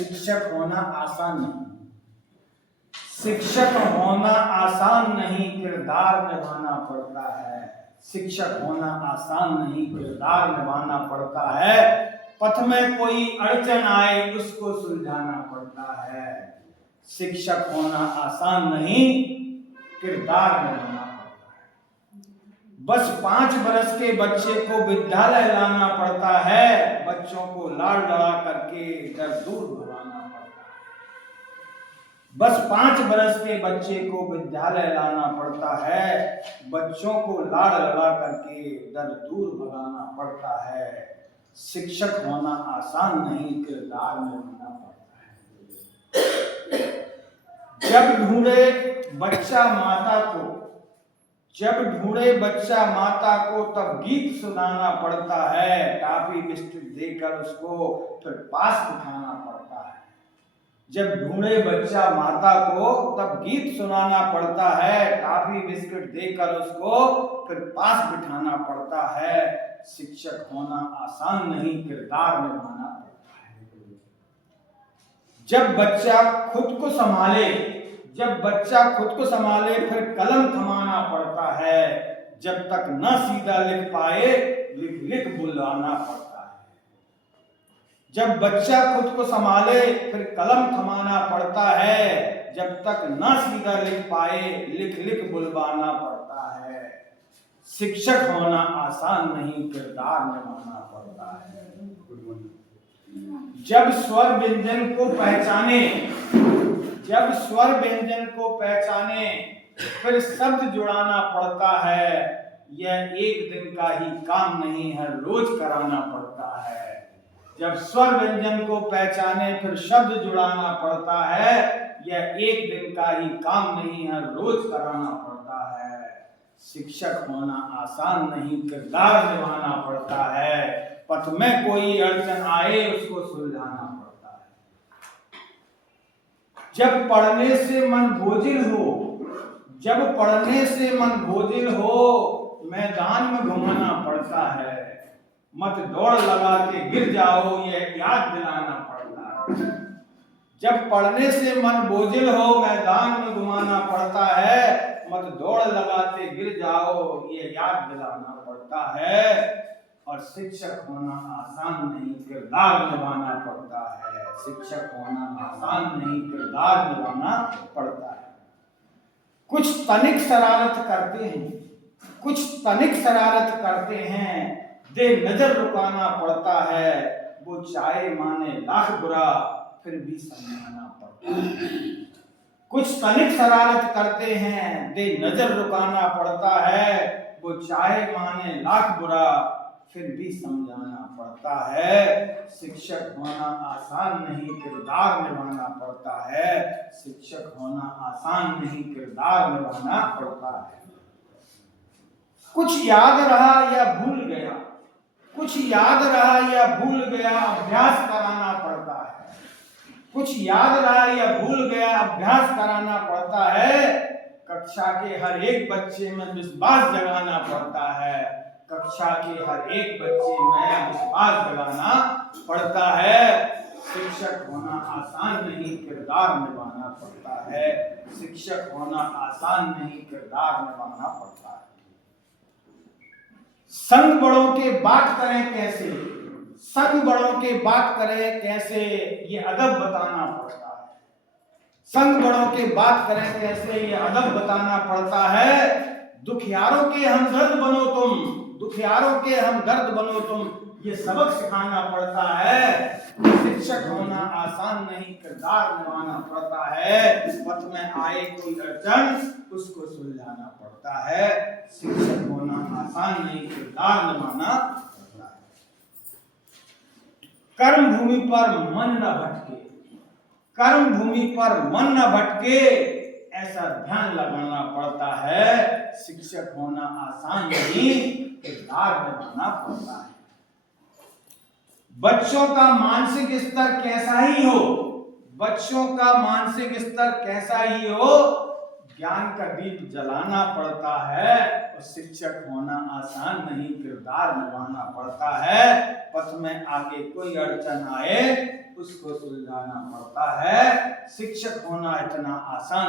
शिक्षक होना आसान नहीं। शिक्षक होना आसान नहीं, किरदार निभाना पड़ता है। शिक्षक होना आसान नहीं, किरदार निभाना पड़ता है। पथ में कोई अड़चन आए उसको सुलझाना पड़ता है। शिक्षक होना आसान नहीं, किरदार निभाना पड़ता है। बस 5 बरस के बच्चे को विद्यालय लाना पड़ता है। बच्चों को लाड़ लड़ा करके डर दूर भगाना पड़ता है। बस 5 बरस के बच्चे को विद्यालय लाना पड़ता है। बच्चों को लाड़ लड़ा करके डर दूर भगाना पड़ता है। शिक्षक होना आसान नहीं, किरदार निभाना पड़ता है। जब ढूंढे बच्चा माता को तब गीत सुनाना पड़ता है। टॉफी बिस्किट देकर उसको फिर पास बिठाना पड़ता है। जब ढूंढे बच्चा माता को तब गीत सुनाना पड़ता है। टॉफी बिस्किट देकर उसको फिर पास बिठाना पड़ता है। शिक्षक होना आसान नहीं, किरदार निभाना पड़ता है। जब बच्चा खुद को संभाले फिर कलम थमाना पड़ता है। जब तक न सीधा लिख पाए लिख लिख बुलाना पड़ता है। जब बच्चा खुद को संभाले फिर कलम थमाना पड़ता है। जब तक न सीधा लिख पाए लिख लिख बुलवाना पड़ता है। शिक्षक होना आसान नहीं, किरदार निभाना पड़ता है। जब स्वर व्यंजन को पहचाने फिर शब्द जुड़ाना पड़ता है। यह एक दिन का ही काम नहीं है, रोज कराना पड़ता है। जब स्वर व्यंजन को पहचाने फिर शब्द जुड़ाना पड़ता है। यह एक दिन का ही काम नहीं है, रोज कराना पड़ता है। शिक्षक होना आसान नहीं, किरदार निभाना पड़ता है। पथ में कोई अड़चन आए उसको सुलझाना पड़ता है। जब पढ़ने से मन बोझिल हो मैदान में घुमाना पड़ता है। मत दौड़ लगा के गिर जाओ यह याद दिलाना पड़ता है। जब पढ़ने से मन बोझिल हो मैदान में घुमाना पड़ता है। मत दौड़ लगाते गिर जाओ ये याद दिलाना पड़ता है। और शिक्षक होना आसान नहीं, किरदार निभाना पड़ता है। शिक्षक होना आसान नहीं, किरदार निभाना पड़ता है। कुछ तनिक शरारत करते हैं दे नजर रुकाना पड़ता है। वो चाहे माने लाख बुरा फिर भी समझाना पड़ता है। कुछ तनिक शरारत करते हैं दे नजर रुकाना पड़ता है। वो चाहे माने लाख बुरा फिर भी समझाना पड़ता है। शिक्षक होना आसान नहीं, किरदार निभाना पड़ता है। शिक्षक होना आसान नहीं, किरदार निभाना पड़ता है। कुछ याद रहा या भूल गया अभ्यास कराना पड़ता है। कुछ याद रहा या भूल गया अभ्यास कराना पड़ता है। कक्षा के हर एक बच्चे में विश्वास जगाना पड़ता है। कक्षा के हर एक बच्चे में विश्वास जगाना पड़ता है। शिक्षक होना आसान नहीं, किरदार निभाना पड़ता है। शिक्षक होना आसान नहीं, किरदार निभाना पड़ता है। संग बड़ों के बात करें कैसे ये अदब बताना पड़ता है। संग बड़ों के बात करें कैसे ये अदब बताना पड़ता है। दुखियारों के हमदर्द बनो तुम ये सबक सिखाना पड़ता है। शिक्षक होना आसान नहीं, किरदार निभाना पड़ता है। पथ में आए कोई अड़चन उसको सुलझाना पड़ता है। शिक्षक होना आसान नहीं, किरदार निभाना पड़ता है। कर्म भूमि पर मन न भटके ऐसा ध्यान लगाना पड़ता है। शिक्षक होना आसान नहीं, किरदार निभाना पड़ता है। बच्चों का मानसिक स्तर कैसा ही हो ज्ञान का दीप जलाना पड़ता है, और शिक्षक होना आसान नहीं, किरदार निभाना पड़ता है। पथ में आगे कोई अड़चन आए उसको सुलझाना पड़ता है। शिक्षक होना इतना आसान